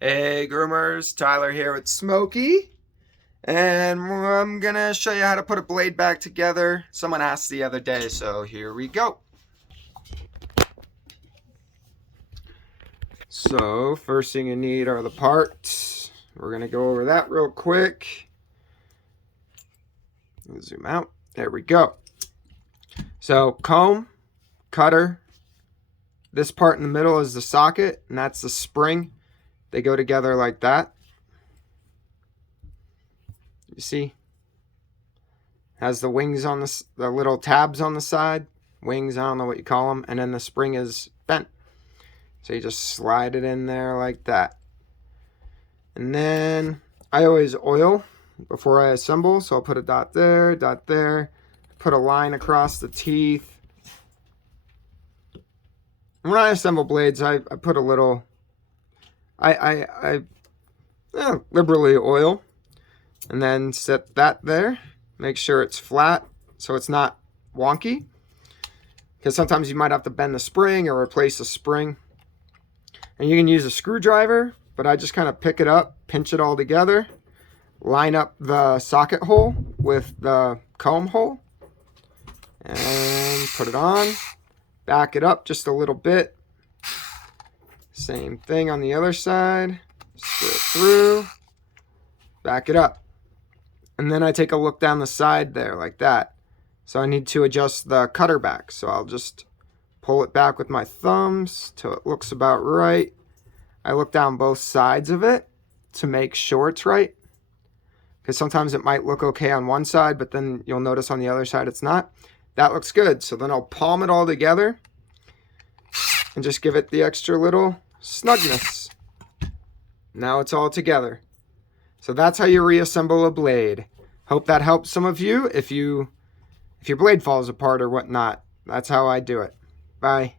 Hey groomers, Tyler here with Smokey, and I'm gonna show you how to put a blade back together. Someone asked the other day, so here we go. So first thing you need are the parts. We're gonna go over that real quick. Zoom out. There we go. So comb, cutter. This part in the middle is the socket, and that's the spring. They go together like that. You see? Has the wings on the little tabs on the side. Wings, I don't know what you call them. And then the spring is bent. So you just slide it in there like that. And then I always oil before I assemble. So I'll put a dot there, put a line across the teeth. And when I assemble blades, I put a little, I liberally oil. And then set that there. Make sure it's flat so it's not wonky. Because sometimes you might have to bend the spring or replace the spring. And you can use a screwdriver, but I just kind of pick it up, pinch it all together, line up the socket hole with the comb hole, and put it on. Back it up just a little bit. Same thing on the other side. Screw it through. Back it up. And then I take a look down the side there like that. So I need to adjust the cutter back. So I'll just pull it back with my thumbs till it looks about right. I look down both sides of it to make sure it's right. Because sometimes it might look okay on one side, but then you'll notice on the other side it's not. That looks good. So then I'll palm it all together and just give it the extra little snugness. Now it's all together. So that's how you reassemble a blade. Hope that helps some of you if your blade falls apart or whatnot. That's how I do it. Bye.